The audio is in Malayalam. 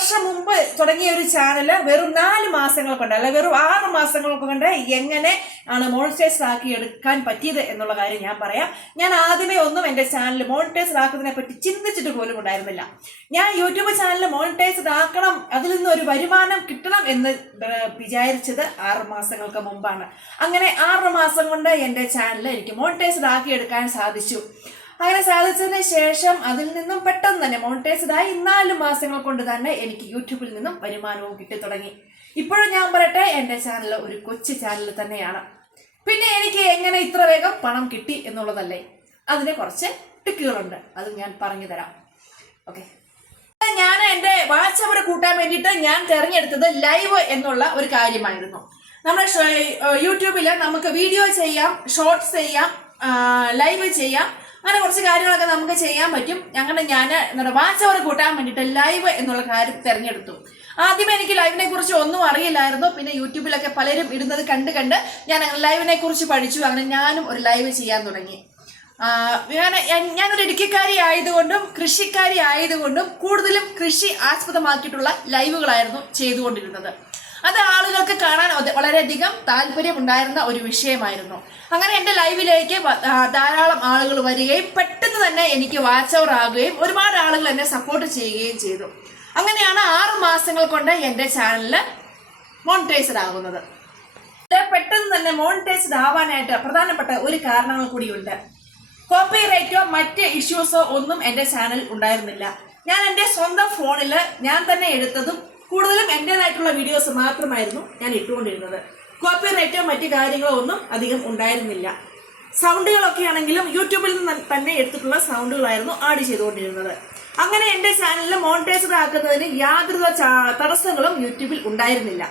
വർഷം മുമ്പ് തുടങ്ങിയ ഒരു ചാനൽ വെറും നാല് മാസങ്ങൾ കൊണ്ട് അല്ല വെറും ആറ് മാസങ്ങൾ കൊണ്ട് എങ്ങനെ ആണ് മോണിറ്റൈസ് ആക്കി എടുക്കാൻ പറ്റിയത് എന്നുള്ള കാര്യം ഞാൻ പറയാം. ഞാൻ ആദ്യമേ ഒന്നും എന്റെ ചാനൽ മോണിറ്റൈസ് ആക്കുന്നതിനെ പറ്റി ചിന്തിച്ചിട്ട് പോലും ഉണ്ടായിരുന്നില്ല. ഞാൻ യൂട്യൂബ് ചാനൽ മോണിറ്റൈസ്ഡ് ആക്കണം അതിൽ നിന്ന് ഒരു വരുമാനം കിട്ടണം എന്ന് വിചാരിച്ചത് ആറ് മാസങ്ങൾക്ക് മുമ്പാണ്. അങ്ങനെ ആറ് മാസം കൊണ്ട് എന്റെ ചാനൽ എനിക്ക് മോണിറ്റൈസ്ഡ് ആക്കി എടുക്കാൻ സാധിച്ചു. അങ്ങനെ സാധിച്ചതിന് ശേഷം അതിൽ നിന്നും പെട്ടെന്ന് തന്നെ മോണിറ്റൈസ്ഡായി നാല് മാസങ്ങൾ കൊണ്ട് തന്നെ എനിക്ക് യൂട്യൂബിൽ നിന്നും വരുമാനവും കിട്ടി തുടങ്ങി. ഇപ്പോഴും ഞാൻ പറയട്ടെ എന്റെ ചാനൽ ഒരു കൊച്ചു ചാനൽ തന്നെയാണ്. പിന്നെ എനിക്ക് എങ്ങനെ ഇത്ര വേഗം പണം കിട്ടി എന്നുള്ളതല്ലേ? അതിന് കുറച്ച് ടിക്കുകളുണ്ട് അത് ഞാൻ പറഞ്ഞു തരാം. ഓക്കെ ഞാൻ എന്റെ വാച്ചവർ കൂട്ടാൻ വേണ്ടിയിട്ട് ഞാൻ തിരഞ്ഞെടുത്തത് ലൈവ് എന്നുള്ള ഒരു കാര്യമായിരുന്നു. നമ്മുടെ യൂട്യൂബിൽ നമുക്ക് വീഡിയോ ചെയ്യാം ഷോർട്ട്സ് ചെയ്യാം ലൈവ് ചെയ്യാം. അങ്ങനെ കുറച്ച് കാര്യങ്ങളൊക്കെ നമുക്ക് ചെയ്യാൻ പറ്റും. ഞങ്ങളുടെ ഞാൻ എന്താ വാച്ചവർ കൂട്ടാൻ വേണ്ടിയിട്ട് ലൈവ് എന്നുള്ള കാര്യം തിരഞ്ഞെടുത്തു. ആദ്യമേ എനിക്ക് ലൈവിനെ കുറിച്ച് ഒന്നും അറിയില്ലായിരുന്നു. പിന്നെ യൂട്യൂബിലൊക്കെ പലരും ഇടുന്നത് കണ്ട് കണ്ട് ഞാൻ അങ്ങനെ ലൈവിനെ കുറിച്ച് പഠിച്ചു. അങ്ങനെ ഞാനും ഒരു ലൈവ് ചെയ്യാൻ തുടങ്ങി. ഞാൻ ഞാനൊരു ഇടുക്കിക്കാരി ആയതുകൊണ്ടും കൃഷിക്കാരി ആയതുകൊണ്ടും കൂടുതലും കൃഷി ആസ്പദമാക്കിയിട്ടുള്ള ലൈവുകളായിരുന്നു ചെയ്തുകൊണ്ടിരുന്നത്. ആളുകൾക്ക് കാണാൻ വളരെയധികം താല്പര്യമുണ്ടായിരുന്ന ഒരു വിഷയമായിരുന്നു. അങ്ങനെ എന്റെ ലൈവിലേക്ക് ധാരാളം ആളുകൾ വരികയും പെട്ടെന്ന് തന്നെ എനിക്ക് വാച്ച് ഓവർ ആകുകയും ഒരുപാട് ആളുകൾ എന്നെ സപ്പോർട്ട് ചെയ്യുകയും ചെയ്തു. അങ്ങനെയാണ് ആറ് മാസങ്ങൾ കൊണ്ട് എന്റെ ചാനലിൽ മോണിറ്റൈസ്ഡ് ആകുന്നത്. പെട്ടെന്ന് തന്നെ മോണിറ്റൈസ്ഡ് ആവാനായിട്ട് പ്രധാനപ്പെട്ട ഒരു കാരണങ്ങൾ കൂടിയുണ്ട്. കോപ്പി റൈറ്റോ മറ്റ് ഇഷ്യൂസോ ഒന്നും എന്റെ ചാനൽ ഉണ്ടായിരുന്നില്ല. ഞാൻ എന്റെ സ്വന്തം ഫോണിൽ ഞാൻ തന്നെ എടുത്തതും കൂടുതലും എന്റെതായിട്ടുള്ള വീഡിയോസ് മാത്രമായിരുന്നു ഞാൻ ഇട്ടുകൊണ്ടിരുന്നത്. കോപ്പി റൈറ്റോ മറ്റ് കാര്യങ്ങളോ ഒന്നും അധികം ഉണ്ടായിരുന്നില്ല. സൗണ്ടുകളൊക്കെ ആണെങ്കിലും യൂട്യൂബിൽ നിന്ന് തന്നെ എടുത്തിട്ടുള്ള സൗണ്ടുകളായിരുന്നു ആഡ് ചെയ്തുകൊണ്ടിരുന്നത്. അങ്ങനെ എന്റെ ചാനലിൽ മോണിറ്റൈസ്ഡ് ആക്കുന്നതിന് യാതൊരു തടസ്സങ്ങളും യൂട്യൂബിൽ ഉണ്ടായിരുന്നില്ല.